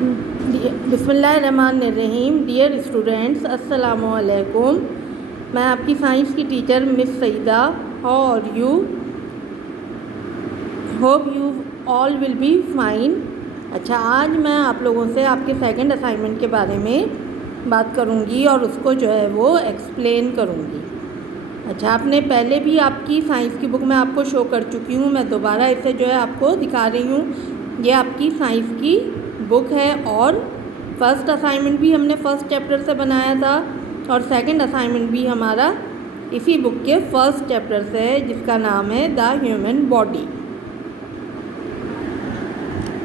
बिस्मिल्लाहिर्रहमानिर्रहीम। Dear students, अस्सलामु अलैकुम। मैं आपकी साइंस की teacher miss Saeeda. How are you? Hope you all will be fine. अच्छा, आज मैं आप लोगों से आपके सेकंड असाइनमेंट के बारे में बात करूंगी और उसको जो है वो एक्सप्लेन करूंगी। अच्छा, आपने पहले भी आपकी साइंस की बुक में आपको शो कर चुकी हूँ। मैं दोबारा इसे जो है आपको दिखा रही हूँ। ये आपकी साइंस की बुक है और फर्स्ट असाइनमेंट भी हमने फर्स्ट चैप्टर से बनाया था और सेकंड असाइनमेंट भी हमारा इसी बुक के फर्स्ट चैप्टर से है, जिसका नाम है द ह्यूमन बॉडी।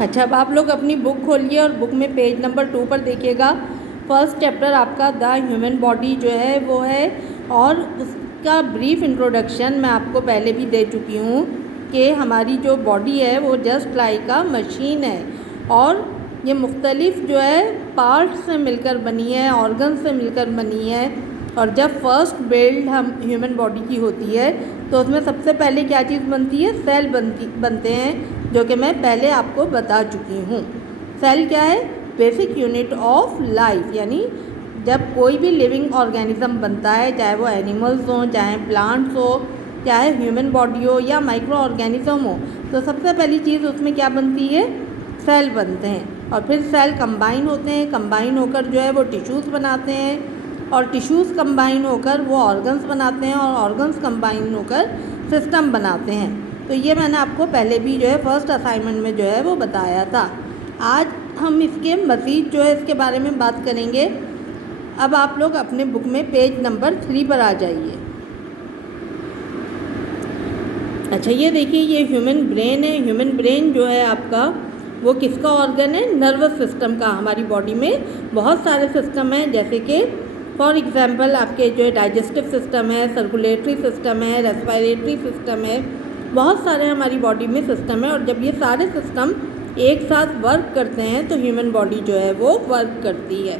अच्छा, अब आप लोग अपनी बुक खोलिए और बुक में पेज नंबर 2 पर देखिएगा। फर्स्ट चैप्टर आपका द ह्यूमन बॉडी जो है वो है, और उसका ब्रीफ इंट्रोडक्शन मैं आपको पहले भी दे चुकी हूँ कि हमारी जो बॉडी है वो जस्ट लाइक अ मशीन है और ये मुख्तलिफ जो है पार्ट्स से मिलकर बनी है, ऑर्गन से मिलकर बनी है। और जब फर्स्ट बिल्ड हम ह्यूमन बॉडी की होती है तो उसमें सबसे पहले क्या चीज़ बनती है? सेल बनते हैं, जो कि मैं पहले आपको बता चुकी हूँ। सेल क्या है? बेसिक यूनिट ऑफ लाइफ, यानी जब कोई भी लिविंग ऑर्गेनिज्म बनता है, चाहे वो एनिमल्स हों, चाहे प्लांट्स हो, चाहे ह्यूमन बॉडी हो या माइक्रो ऑर्गेनिज्म हो, तो सबसे पहली चीज़ उसमें क्या बनती है? सेल बनते हैं। और फिर सेल कंबाइन होते हैं, कंबाइन होकर जो है वो टिश्यूज़ बनाते हैं और टिश्यूज़ कंबाइन होकर वो ऑर्गन्स बनाते हैं और ऑर्गन्स कंबाइन होकर सिस्टम बनाते हैं। तो ये मैंने आपको पहले भी जो है फर्स्ट असाइनमेंट में जो है वो बताया था। आज हम इसके मज़ीद जो है इसके बारे में बात करेंगे। अब आप लोग अपने बुक में पेज नंबर 3 पर आ जाइए। अच्छा, ये देखिए, ये ह्यूमन ब्रेन है। ह्यूमन ब्रेन जो है आपका वो किसका ऑर्गन है? नर्वस सिस्टम का। हमारी बॉडी में बहुत सारे सिस्टम हैं, जैसे कि फॉर एग्जांपल आपके जो है डाइजेस्टिव सिस्टम है, सर्कुलेटरी सिस्टम है, रेस्पिरेटरी सिस्टम है, बहुत सारे हमारी बॉडी में सिस्टम है। और जब ये सारे सिस्टम एक साथ वर्क करते हैं तो ह्यूमन बॉडी जो है वो वर्क करती है।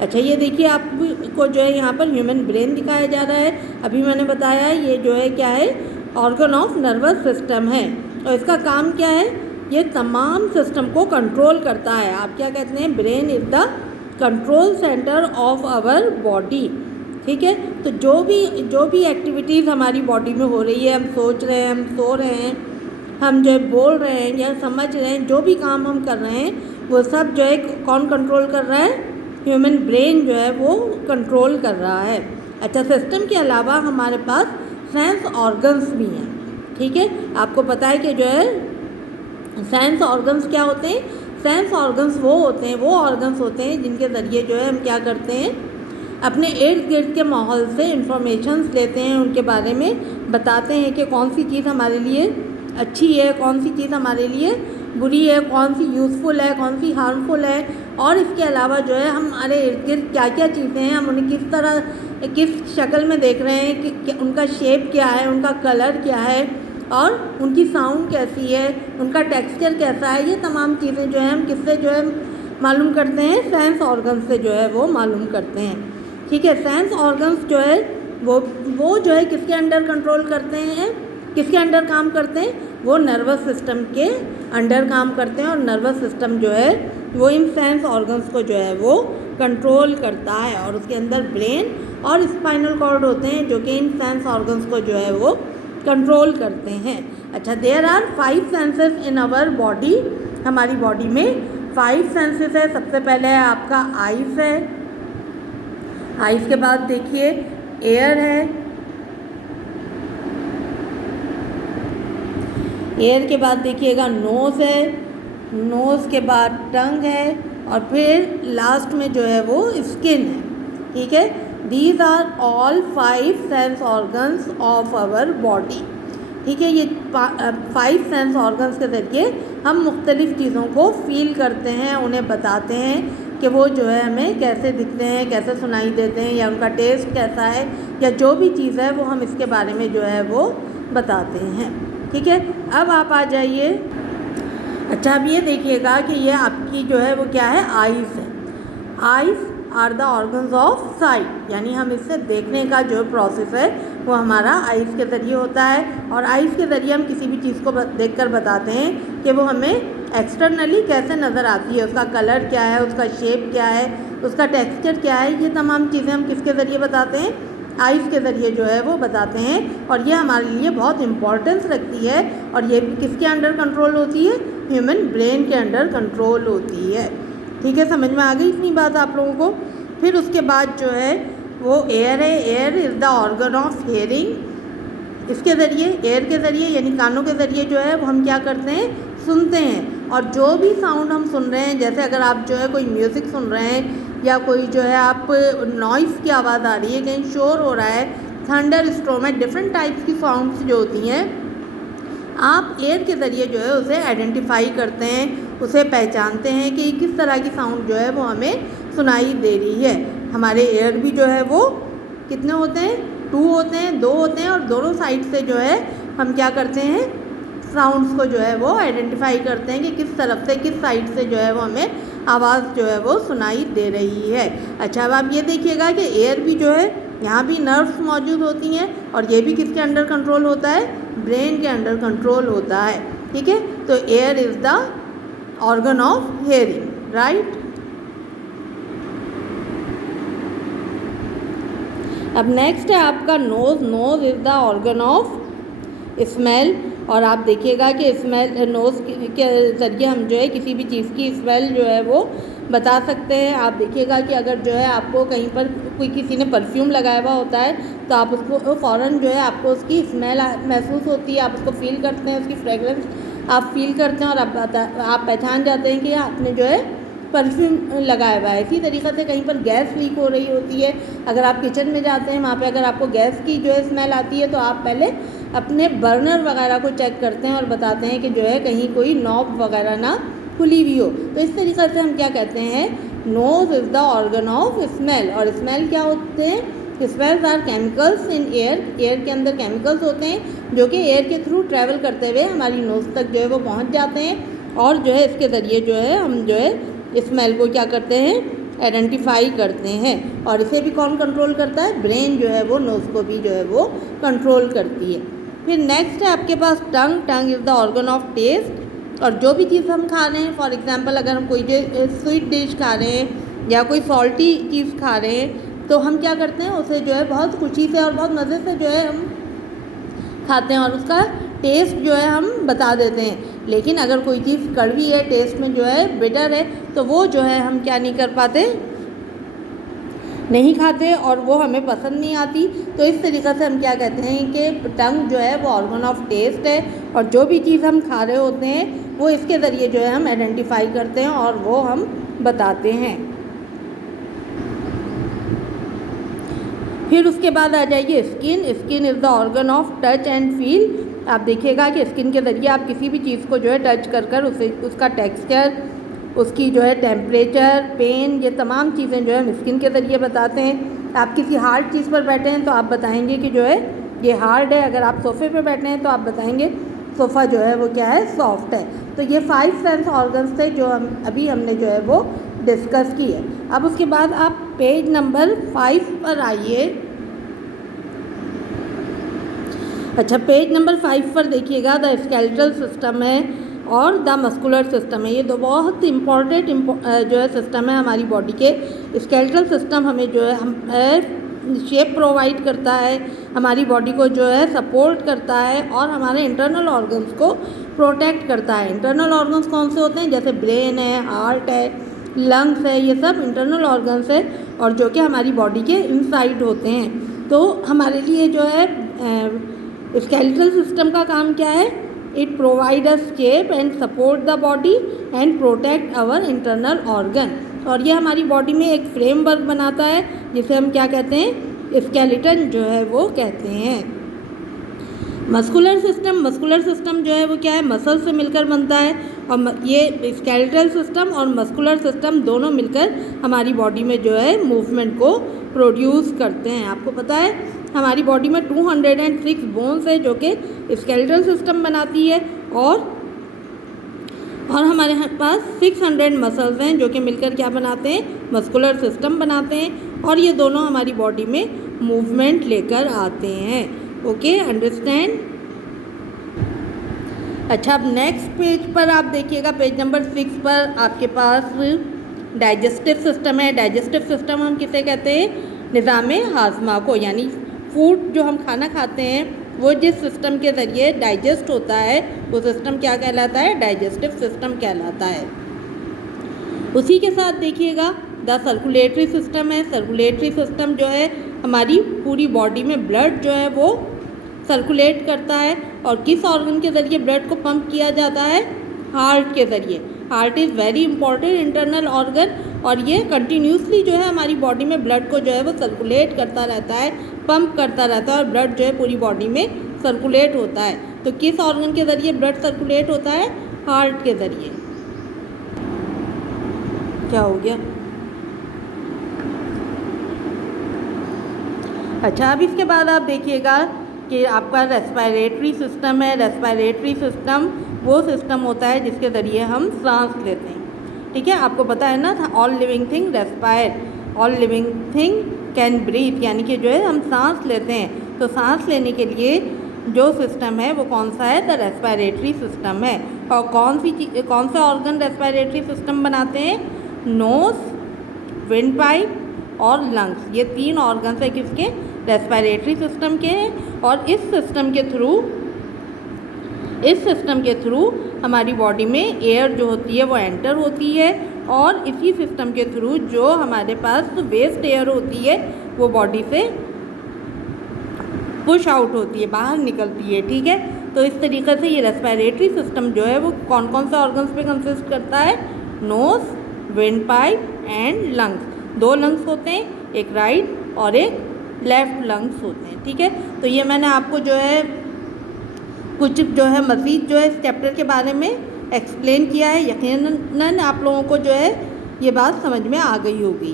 अच्छा, ये देखिए, आपको जो है यहाँ पर ह्यूमन ब्रेन दिखाया जा रहा है। अभी मैंने बताया ये जो है क्या है? ऑर्गन ऑफ नर्वस सिस्टम है। और इसका काम क्या है? ये तमाम सिस्टम को कंट्रोल करता है। आप क्या कहते हैं? Brain is the control centre of our body. ठीक है, तो जो भी एक्टिविटीज़ हमारी बॉडी में हो रही है, हम सोच रहे हैं, हम सो रहे हैं, हम जो है बोल रहे हैं या समझ रहे हैं, जो भी काम हम कर रहे हैं वो सब जो है कौन कंट्रोल कर रहा है? ह्यूमन ब्रेन जो है वो कंट्रोल कर रहा है। अच्छा, सिस्टम के अलावा हमारे पास सेंस ऑर्गन्स भी हैं। ठीक है, आपको पता है कि जो है सेंस ऑर्गन्स क्या होते हैं? सेंस ऑर्गन्स वो ऑर्गन्स होते हैं जिनके ज़रिए जो है हम क्या करते हैं? अपने इर्द गिर्द के माहौल से इंफॉर्मेशंस लेते हैं, उनके बारे में बताते हैं कि कौन सी चीज़ हमारे लिए अच्छी है, कौन सी चीज़ हमारे लिए बुरी है, कौन सी यूज़फुल है, कौन सी हार्मफुल है। और इसके अलावा जो है हमारे इर्द गिर्द क्या क्या चीज़ें हैं, हम उन्हें किस तरह किस शक्ल में देख रहे हैं, कि उनका शेप क्या है, उनका कलर क्या है और उनकी साउंड कैसी है, उनका टेक्सचर कैसा है। ये तमाम चीज़ें जो है हम किससे जो है मालूम करते हैं? सेंस ऑर्गन से जो है वो मालूम करते हैं। ठीक है, सेंस ऑर्गन्स जो है वो जो है किसके अंडर कंट्रोल करते हैं, किसके अंडर काम करते हैं? वो नर्वस सिस्टम के अंडर काम करते हैं। और नर्वस सिस्टम जो है वो इन सेंस ऑर्गन्स को जो है वो कंट्रोल करता है। और उसके अंदर ब्रेन और स्पाइनल कॉर्ड होते हैं जो कि इन सेंस ऑर्गन्स को जो है वो कंट्रोल करते हैं। अच्छा, there are 5 senses in our body. हमारी बॉडी में 5 सेंसेस है। सबसे पहले है आपका आइज़ है, आइज़ के बाद देखिए एयर है, एयर के बाद देखिएगा नोज़ है, नोज़ के बाद टंग है और फिर लास्ट में जो है वो स्किन है। ठीक है, these are all 5 sense organs of our body. ठीक है, ये 5 सेंस ऑर्गन्स के ज़रिए हम मुख्तलिफ़ चीज़ों को फील करते हैं, उन्हें बताते हैं कि वो जो है हमें कैसे दिखते हैं, कैसे सुनाई देते हैं, या उनका टेस्ट कैसा है, या जो भी चीज़ है वो हम इसके बारे में जो है वो बताते हैं। ठीक है, अब आप आ जाइए। अच्छा, अब ये देखिएगा कि ये आपकी जो है वो क्या है? आइज़ है। Eyes are the organs of sight, यानी हम इससे देखने का जो प्रोसेस है वो हमारा आइज़ के ज़रिए होता है। और आइज़ के ज़रिए हम किसी भी चीज़ को देखकर बताते हैं कि वो हमें एक्सटर्नली कैसे नज़र आती है, उसका कलर क्या है, उसका शेप क्या है, उसका टेक्सचर क्या है, ये तमाम चीज़ें हम किसके ज़रिए बताते हैं, आइज़ के ज़रिए जो है वो बताते हैं। और ये हमारे लिए बहुत इम्पॉर्टेंस रखती है और ये किसके अंडर कंट्रोल होती है, ह्यूमन ब्रेन के अंडर कंट्रोल होती है। ठीक है, समझ में आ गई इतनी बात आप लोगों को। फिर उसके बाद जो है वो एयर है। Air is the organ of hearing. इसके ज़रिए, एयर के ज़रिए यानी कानों के ज़रिए जो है वो हम क्या करते हैं, सुनते हैं। और जो भी साउंड हम सुन रहे हैं, जैसे अगर आप जो है कोई म्यूज़िक सुन रहे हैं या कोई जो है आप नॉइज़ की आवाज़ आ रही है, कहीं शोर हो रहा है, थंडर स्टॉर्म है, डिफरेंट टाइप्स की साउंड्स जो होती हैं, आप एयर के ज़रिए जो है उसे आइडेंटिफाई करते हैं, उसे पहचानते हैं कि किस तरह की साउंड जो है वो हमें सुनाई दे रही है। हमारे एयर भी जो है वो कितने होते हैं, 2 होते हैं, 2 होते हैं और दोनों साइड से जो है हम क्या करते हैं, साउंड्स को जो है वो आइडेंटिफाई करते हैं कि किस तरफ से, किस साइड से जो है वो हमें आवाज़ जो है वो सुनाई दे रही है। अच्छा, अब आप ये देखिएगा कि एयर भी जो है, यहाँ भी नर्व्स मौजूद होती हैं और ये भी किसके अंडर कंट्रोल होता है, ब्रेन के अंडर कंट्रोल होता है। ठीक है, तो ear is the organ of hearing, right. अब नेक्स्ट है आपका nose. Nose is the organ of smell. और आप देखिएगा कि स्मेल, नोज़ के ज़रिए हम जो है किसी भी चीज़ की स्मेल जो है वो बता सकते हैं। आप देखिएगा कि अगर जो है आपको कहीं पर कोई किसी ने परफ्यूम लगाया हुआ होता है तो आप उसको फ़ौरन जो है आपको उसकी स्मेल महसूस होती है, आप उसको फ़ील करते हैं, उसकी फ्रेगरेंस आप फील करते हैं और आप पहचान जाते हैं कि आपने जो है परफ्यूम लगाया हुआ है। इसी तरीक़े से कहीं पर गैस लीक हो रही होती है, अगर आप किचन में जाते हैं, वहाँ पे अगर आपको गैस की जो है स्मेल आती है तो आप पहले अपने बर्नर वगैरह को चेक करते हैं और बताते हैं कि जो है कहीं कोई नॉब वगैरह ना खुली हुई हो। तो इस तरीक़े से हम क्या कहते हैं, nose is the organ of smell. और स्मेल क्या होते हैं, smells are chemicals in air. Air के अंदर केमिकल्स होते हैं जो कि एयर के थ्रू ट्रैवल करते हुए हमारी नोज़ तक जो है वो पहुँच जाते हैं और जो है इसके ज़रिए जो है हम जो है स्मेल को क्या करते हैं, आइडेंटिफाई करते हैं। और इसे भी कौन कंट्रोल करता है, ब्रेन जो है वो नोज़ को भी जो है वो कंट्रोल करती है। फिर नेक्स्ट है आपके पास tongue. Tongue is the organ of taste. और जो भी चीज़ हम खा रहे हैं, फॉर एग्जांपल अगर हम कोई जो स्वीट डिश खा रहे हैं या कोई सॉल्टी चीज़ खा रहे हैं तो हम क्या करते हैं, उसे जो है बहुत खुशी से और बहुत मज़े से जो है हम खाते हैं और उसका टेस्ट जो है हम बता देते हैं। लेकिन अगर कोई चीज़ कड़वी है, टेस्ट में जो है बिटर है, तो वो जो है हम क्या नहीं कर पाते, नहीं खाते और वो हमें पसंद नहीं आती। तो इस तरीक़े से हम क्या कहते हैं कि टंग जो है वो ऑर्गन ऑफ टेस्ट है और जो भी चीज़ हम खा रहे होते हैं वो इसके ज़रिए जो है हम आइडेंटिफाई करते हैं और वो हम बताते हैं। फिर उसके बाद आ जाइए skin. Skin is the organ of touch and feel. आप देखिएगा कि स्किन के ज़रिए आप किसी भी चीज़ को जो है टच कर उसे, उसका टेक्सचर, उसकी जो है टेम्परेचर, पेन, ये तमाम चीज़ें जो है हम स्किन के ज़रिए बताते हैं। आप किसी हार्ड चीज़ पर बैठे हैं तो आप बताएंगे कि जो है ये हार्ड है। अगर आप सोफ़े पर बैठे हैं तो आप बताएंगे सोफ़ा जो है वो क्या है, सॉफ्ट है। तो ये 5 सेंस ऑर्गन्स थे जो हमने जो है वो डिस्कस की है। अब उसके बाद आप पेज नंबर 5 पर आइए। अच्छा, पेज नंबर 5 पर देखिएगा, द स्केलेटल सिस्टम है और द मस्कुलर सिस्टम है। ये दो बहुत इम्पॉर्टेंट जो है सिस्टम है हमारी बॉडी के। स्केलेटल सिस्टम हमें जो है शेप प्रोवाइड करता है, हमारी बॉडी को जो है सपोर्ट करता है और हमारे इंटरनल ऑर्गन्स को प्रोटेक्ट करता है। इंटरनल ऑर्गन्स कौन से होते हैं, जैसे ब्रेन है, हार्ट है, लंग्स है, ये सब इंटरनल ऑर्गन्स है और जो कि हमारी बॉडी के इनसाइड होते हैं। तो हमारे लिए जो है स्केलेटल सिस्टम का काम क्या है, it provide a shape and support the body and protect our internal organ. और ये हमारी बॉडी में एक फ्रेमवर्क बनाता है जिसे हम क्या कहते हैं, स्केलेटन जो है वो कहते हैं। मस्कुलर सिस्टम जो है वो क्या है, मसल से मिलकर बनता है और ये स्केलेटल सिस्टम और मस्कुलर सिस्टम दोनों मिलकर हमारी बॉडी में जो है मूवमेंट को प्रोड्यूस करते हैं। आपको पता है हमारी बॉडी में 206 बोन्स है जो कि स्केलेटल सिस्टम बनाती है और हमारे पास 600 मसल्स हैं जो कि मिलकर क्या बनाते हैं, मस्कुलर सिस्टम बनाते हैं और ये दोनों हमारी बॉडी में मूवमेंट लेकर आते हैं। Okay, understand. अच्छा, अब नेक्स्ट पेज पर आप देखिएगा, पेज नंबर 6 पर आपके पास डाइजेस्टिव सिस्टम है। डाइजेस्टिव सिस्टम हम किसे कहते हैं? निज़ाम हाजमा को, यानी फूड जो हम खाना खाते हैं वो जिस सिस्टम के ज़रिए डाइजेस्ट होता है वो सिस्टम क्या कहलाता है? डाइजेस्टिव सिस्टम कहलाता है। उसी के साथ देखिएगा द सर्कुलेटरी सिस्टम है। सर्कुलेटरी सिस्टम जो है हमारी पूरी बॉडी में ब्लड जो है वो सर्कुलेट करता है। और किस ऑर्गन के ज़रिए ब्लड को पंप किया जाता है? हार्ट के ज़रिए। Heart is very important internal organ, और ये कंटिन्यूसली जो है हमारी बॉडी में ब्लड को जो है वो सर्कुलेट करता रहता है, पंप करता रहता है, और ब्लड जो है पूरी बॉडी में सर्कुलेट होता है। तो किस ऑर्गन के ज़रिए ब्लड सर्कुलेट होता है? हार्ट के ज़रिए। क्या हो गया? अच्छा, अब इसके बाद आप देखिएगा कि आपका रेस्पिरेटरी सिस्टम है। रेस्पिरेटरी सिस्टम वो सिस्टम होता है जिसके ज़रिए हम सांस लेते हैं। ठीक है, आपको पता है ना, all living thing respire, all living thing can breathe, यानी कि जो है हम सांस लेते हैं। तो सांस लेने के लिए जो सिस्टम है वो कौन सा है? द रेस्पिरेटरी सिस्टम है। और कौन से ऑर्गन रेस्पिरेटरी सिस्टम बनाते हैं? नोज, विंड पाइप और लंग्स। ये 3 ऑर्गन्स है किसके? रेस्पिरेटरी सिस्टम के हैं। और इस सिस्टम के थ्रू हमारी बॉडी में एयर जो होती है वो एंटर होती है, और इसी सिस्टम के थ्रू जो हमारे पास वेस्ट एयर होती है वो बॉडी से पुश आउट होती है, बाहर निकलती है। ठीक है, तो इस तरीके से ये रेस्पिरेटरी सिस्टम जो है वो कौन कौन से ऑर्गन्स पे कंसिस्ट करता है? Nose, wind pipe and lungs. 2 lungs होते हैं, एक राइट और एक लेफ़्ट लंग्स होते हैं। ठीक है, तो ये मैंने आपको जो है कुछ जो है मज़ीद जो है इस चैप्टर के बारे में एक्सप्लेन किया है। यकीनन आप लोगों को जो है ये बात समझ में आ गई होगी।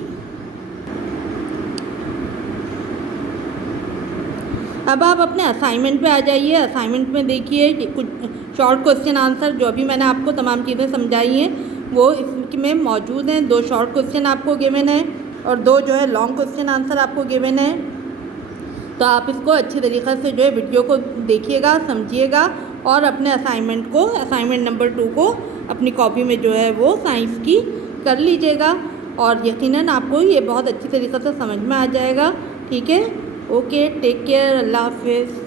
अब आप अपने असाइनमेंट पे आ जाइए। असाइनमेंट में देखिए कि कुछ शॉर्ट क्वेश्चन आंसर जो भी मैंने आपको तमाम चीज़ें समझाई हैं वो इसमें मौजूद हैं। 2 शॉर्ट क्वेश्चन आपको गिवन है और 2 जो है लॉन्ग क्वेश्चन आंसर आपको गिवन है। तो आप इसको अच्छी तरीक़े से जो है वीडियो को देखिएगा, समझिएगा, और अपने असाइनमेंट नंबर 2 को अपनी कॉपी में जो है वो साइंस की कर लीजिएगा, और यकीनन आपको ये बहुत अच्छी तरीक़े से समझ में आ जाएगा। ठीक है, ओके, टेक केयर, अल्लाह हाफिज़।